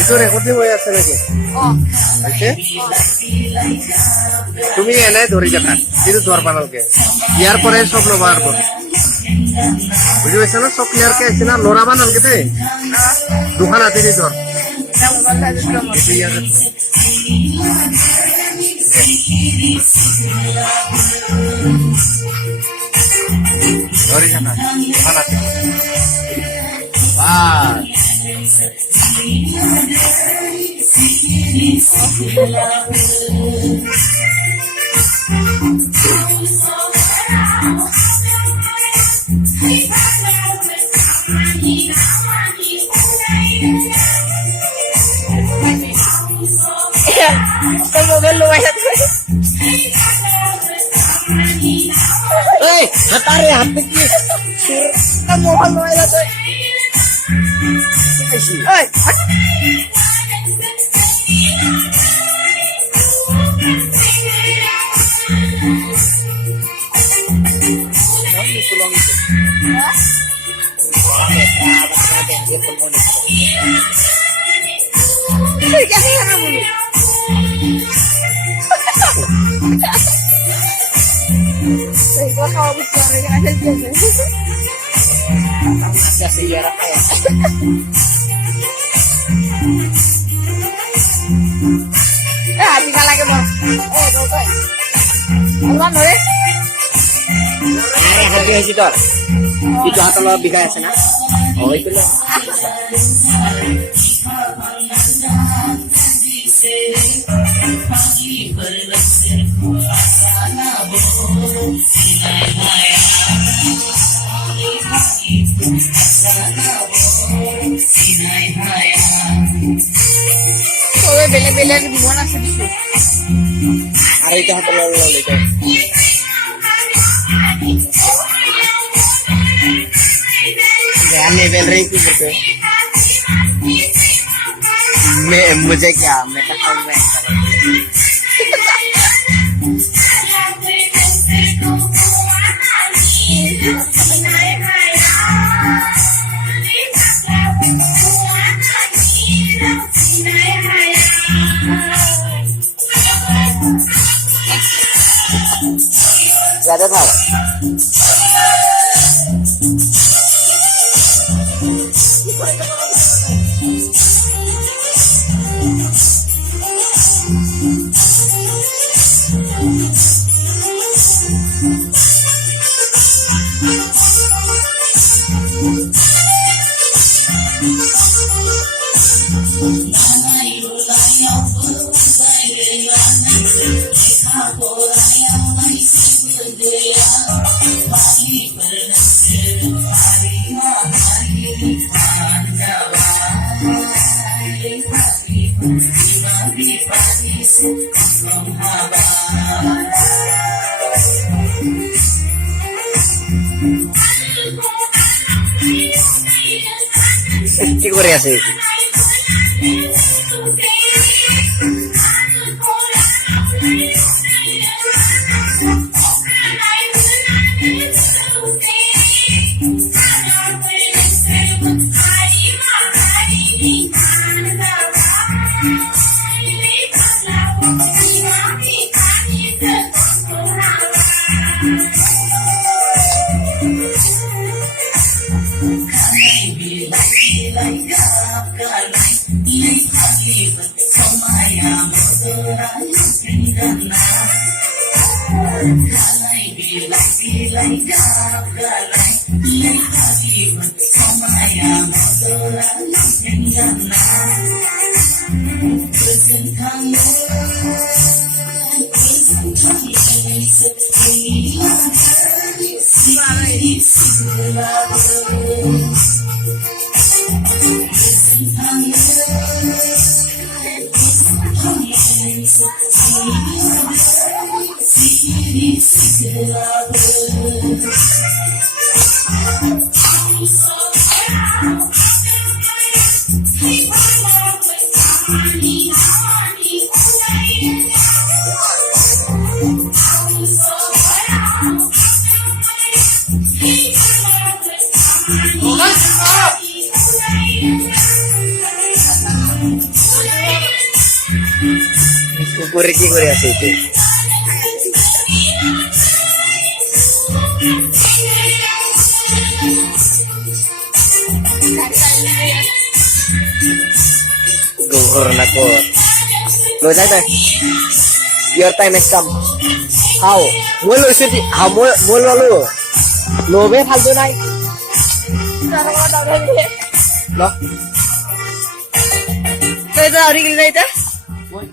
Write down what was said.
itu recording হয়ে আছে নাকি আছে তুমি এনে ধরে যাবা কিন্তু ধর পানালকে ইয়ার পরে সব লবার পর বুঝি পাইছ না সব ক্লিয়ার কে আছে না লোরা বানালকে তে দোকান আছে নি ধর ধরে যাবা দোকান আছে বাহ Como que lo vaya a hacer. eh hatare hatte ki Como que lo vaya a hacer. Oi. ¿Qué haces ahora, boludo? Gua kalau bicara dengan aja. Ada sejarah kayak Tinggal lagi, Bang. Tuh. Ulang deh. ada harga situ itu atau lebih kayak sana oh itu loh bela-bela di mana sih? hari itu atau lalu itu level रही थी मुझे क्या मैं ज्यादा था কি করে আছে করে কি করে আছে তুই Gugur nako. Lo say ba? Your time has come. How? Molo siti. How molo lo? Lo be faldo nai. Cara ko daw rin. Lo. Kaya daw rin kita. Mol